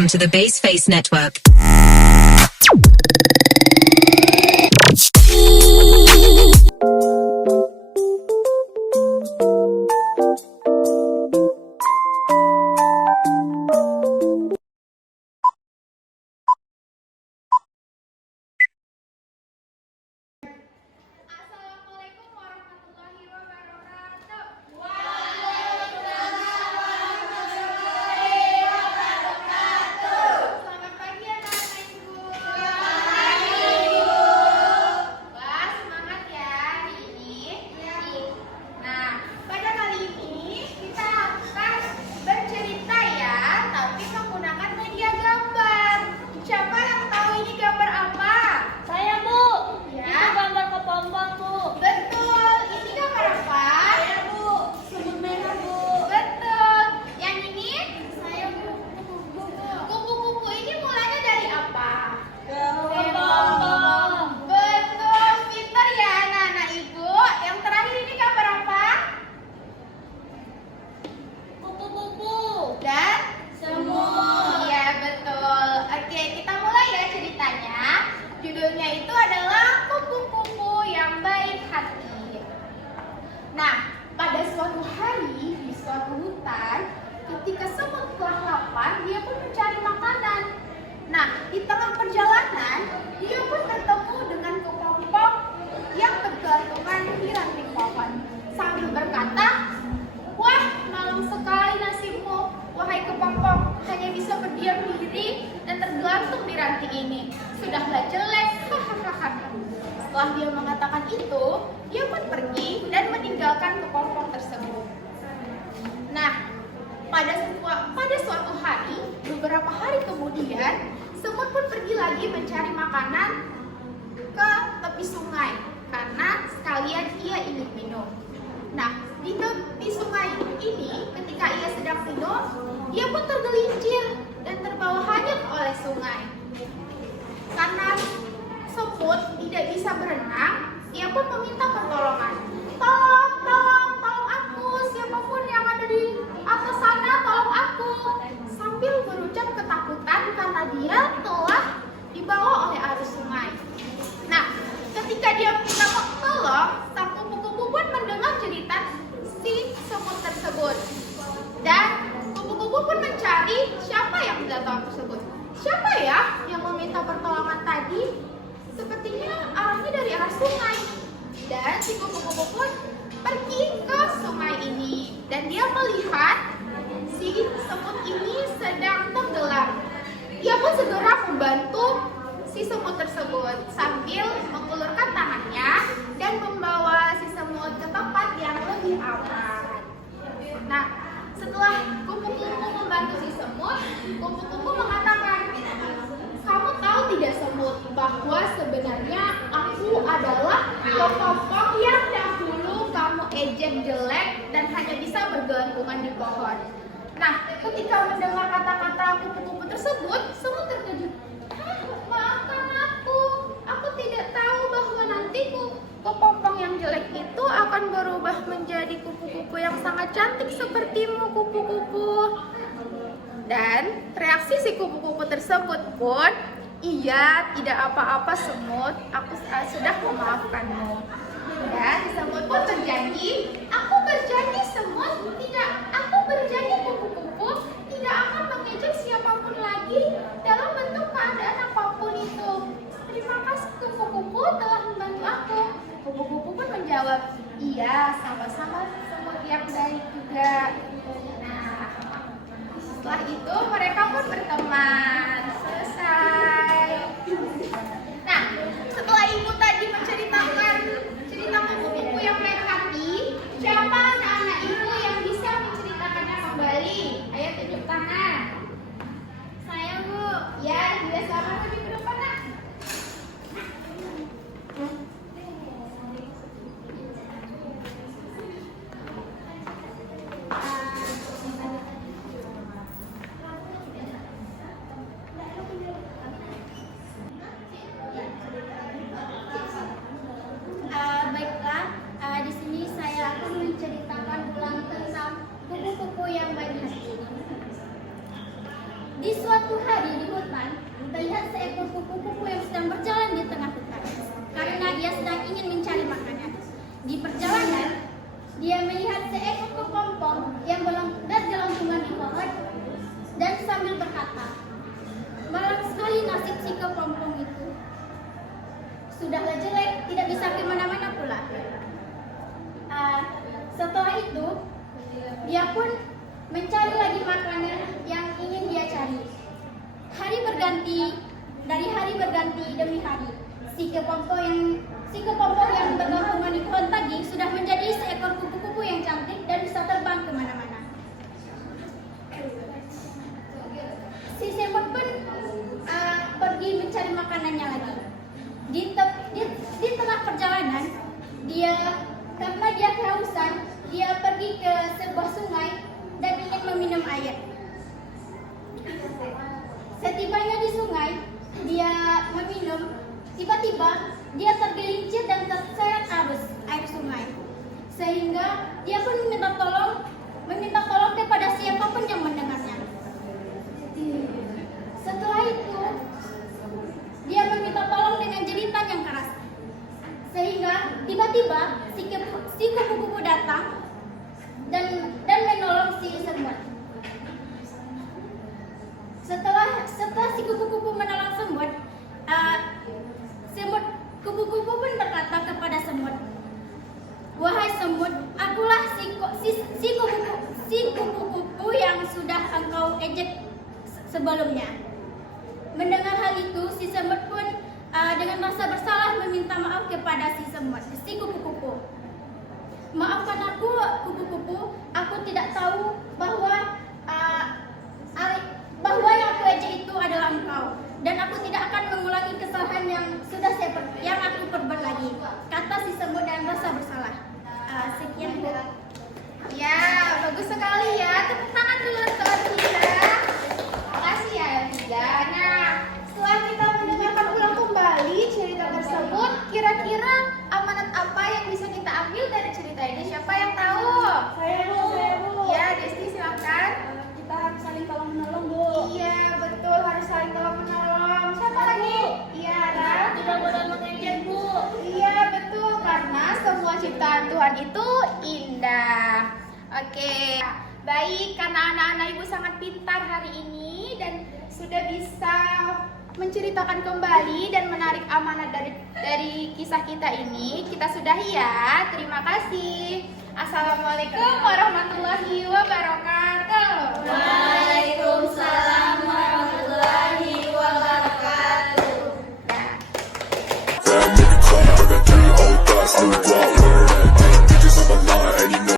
Welcome to the Baseface Network. Assalamualaikum warahmatullahi wabarakatuh. Selamat pagi anak-anak ibu. Wah, semangat ya hari ini. Nah, pada kali ini kita akan bercerita ya, tapi menggunakan media gambar. Siapa yang tahu ini gambar apa? Saya, Bu. Ya. Itu gambar kepompong, Bu. Betul. Ini gambar apa? Saya, Bu. Semut merah, Bu. Betul. Yang ini? Saya, Bu. Kupu-kupu ini mulanya dari apa? Kepompong. Betul, pintar ya anak-anak ibu. Yang terakhir ini gambar apa? Kupu-kupu. Dan Semut. Iya betul. Oke, kita mulai ya ceritanya. Judulnya itu adalah Kupu-kupu yang Baik Hati. Nah, pada suatu hari di suatu hutan, ketika semut telah lapar, dia pun mencari makanan. Nah, di tengah perjalanan, dia pun bertemu dengan kepompong yang bergantungan di ranting pohon. Sambil berkata, "Wah, malang sekali nasibmu, wahai kepompong, hanya bisa berdiam diri dan tergantung di ranting ini. Sudahlah jelek, hahaha." Setelah dia mengatakan itu, dia pun pergi dan meninggalkan kepompong tersebut. Nah, pada suatu hari, beberapa hari kemudian, semut pun pergi lagi mencari makanan ke tepi sungai karena sekalian ia ingin minum. Nah, di tepi sungai ini, ketika ia sedang minum, ia pun tergelincir dan terbawa hanyut oleh sungai. Karena semut tidak bisa berenang, ia pun meminta pertolongan. Tolong aku, siapapun yang ada di atas sana, tolong aku. Sambil berucap ketakutan karena dia telah dibawa oleh arus sungai. Nah, ketika dia minta tolong, sang kupu-kupu pun mendengar cerita si semut tersebut. Dan kupu-kupu pun mencari siapa yang minta tolong tersebut. Siapa ya yang meminta pertolongan tadi? Sepertinya arahnya dari arah sungai. Dan si kupu-kupu pun pergi ke sungai ini. Dan dia melihat si semut ini sedang tenggelam. Ia pun segera membantu si semut tersebut sambil mengulurkan tangannya dan membawa si semut ke tempat yang lebih aman. Nah, setelah kupu-kupu membantu si semut, kupu-kupu mengatakan, "Kamu tahu tidak semut, bahwa sebenarnya aku adalah kepompong yang dahulu kamu ejek jelek dan hanya bisa bergelantungan di pohon." Nah, ketika mendengar kata-kata kupu-kupu tersebut, semut terkejut. Maafkan aku tidak tahu bahwa nanti kepompong yang jelek itu akan berubah menjadi kupu-kupu yang sangat cantik sepertimu, kupu-kupu. Dan reaksi si kupu-kupu tersebut pun, "Iya, tidak apa-apa semut, aku sudah memaafkanmu." Dan semut pun berjanji, "Aku berjanji semut, aku berjanji kupu-kupu tidak akan mengejek siapapun lagi dalam bentuk keadaan apapun itu. Terima kasih kupu-kupu telah membantu aku." Kupu-kupu pun menjawab, "Iya, sama-sama semut yang baik juga." Nah, setelah itu mereka pun berteman. Selesai. Nah, setelah ibu tadi menceritakan cerita kupu-kupu yang baik hati, siapa anak-anak ibu yang bisa menceritakannya kembali? Ayo tunjuk tangan. Saya, Bu. Ya, tidak sama maju ke depan, Nak. Baiklah, di sini saya akan menceritakan ulang tentang kupu-kupu yang baik hati. Di suatu hari kepompong yang bergelantungan di pohon dan sambil berkata, "Malang sekali nasib si kepompong itu. Sudahlah jelek, tidak bisa kemana-mana pula." Setelah itu, dia pun mencari lagi makanan yang ingin dia cari. Hari berganti, dari hari berganti demi hari. Si kepompong yang bergelantungan di pohon tadi sudah menjadi seekor kupu-kupu yang cantik dan bisa terbang kemana-mana. Si semut pun pergi mencari makanannya lagi. Di tengah perjalanan, karena dia kehausan, dia pergi ke sebuah sungai dan ingin meminum air. Setibanya di sungai, dia meminum. Tiba-tiba dia tergelincir dan terseret arus air sungai, sehingga dia pun meminta tolong kepada siapapun yang mendengarnya. Setelah itu, dia meminta tolong dengan jeritan yang keras, sehingga tiba-tiba si kupu-kupu datang dan menolong si semut. Setelah si kupu-kupu menolong semut, kupu-kupu pun berkata kepada semut, "Wahai semut, akulah si kupu-kupu yang sudah engkau ejek sebelumnya." Mendengar hal itu, si semut pun dengan rasa bersalah meminta maaf kepada si kupu-kupu. "Maafkan aku, kupu-kupu. Aku tidak tahu bahwa yang aku ejek itu adalah engkau, dan aku tidak akan mengulangi kesalahan yang aku perbuat lagi," kata si semut dengan rasa bersalah. Sekian, Bu. Ya, bagus sekali ya. Tepuk tangan dulu untuk Alfida. Makasih ya, Alfida. Nah, setelah kita mendengarkan ulang kembali cerita tersebut, kira-kira amanat apa yang bisa kita ambil dari cerita ini? Siapa yang tahu? Saya Bu. Ya, Desti silakan. Kita harus saling tolong menolong, Bu. Iya, betul, harus saling tolong menolong. Siapa lagi? Iya, Ra. Tidak boleh mengejek, Bu. Iya, betul, karena semua ciptaan Tuhan itu indah. Oke, baik, karena anak-anak ibu sangat pintar hari ini dan sudah bisa menceritakan kembali dan menarik amanat dari kisah kita ini, kita sudahi ya. Terima kasih. Assalamualaikum warahmatullahi wabarakatuh.